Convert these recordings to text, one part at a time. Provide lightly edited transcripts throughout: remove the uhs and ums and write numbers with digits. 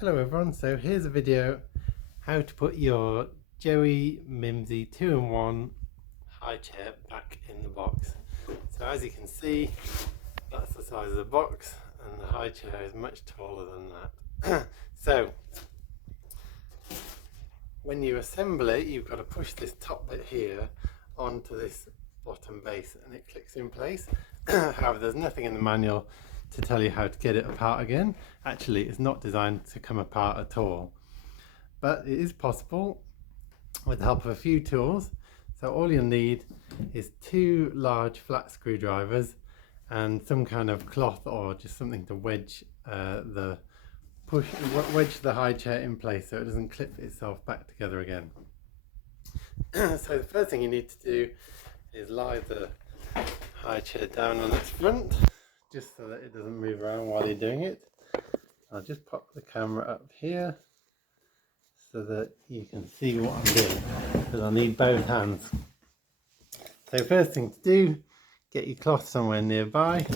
Hello everyone, so here's a video how to put your Joie Mimzy 2-in-1 high chair back in the box. So as you can see, that's the size of the box and the high chair is much taller than that. So when you assemble it, you've got to push this top bit here onto this bottom base and it clicks in place. However, there's nothing in the manual to tell you how to get it apart again. Actually, it's not designed to come apart at all, but it is possible with the help of a few tools. So all you'll need is 2 large flat screwdrivers and some kind of cloth or just something to wedge the high chair in place so it doesn't clip itself back together again. So the first thing you need to do is lie the high chair down on its front, just so that it doesn't move around while you're doing it. I'll just pop the camera up here so that you can see what I'm doing, because I'll need both hands. So first thing to do, get your cloth somewhere nearby,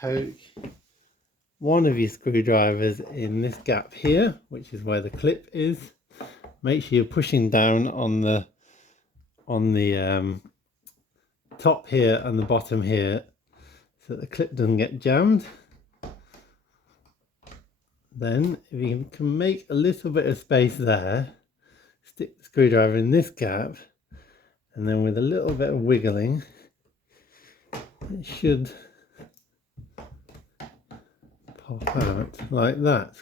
poke one of your screwdrivers in this gap here, which is where the clip is. Make sure you're pushing down on the top here and the bottom here so that the clip doesn't get jammed. Then if you can make a little bit of space there, stick the screwdriver in this gap, and then with a little bit of wiggling it should pop out like that.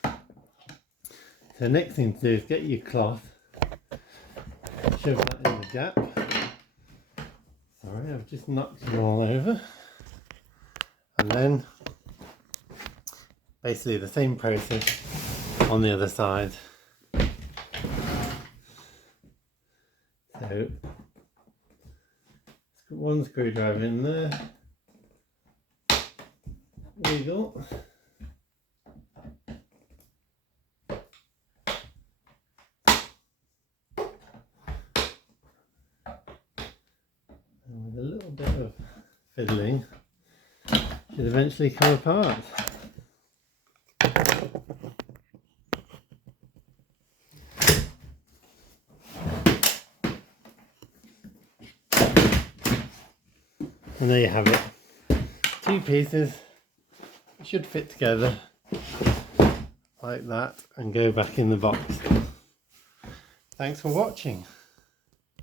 So next thing to do is get your cloth, shove that in the gap. Sorry, I've just knocked them all over. And then basically the same process on the other side. So put one screwdriver in there, wiggle, and with a little bit of fiddling should eventually come apart. And there you have it. 2 pieces should fit together like that and go back in the box. Thanks for watching.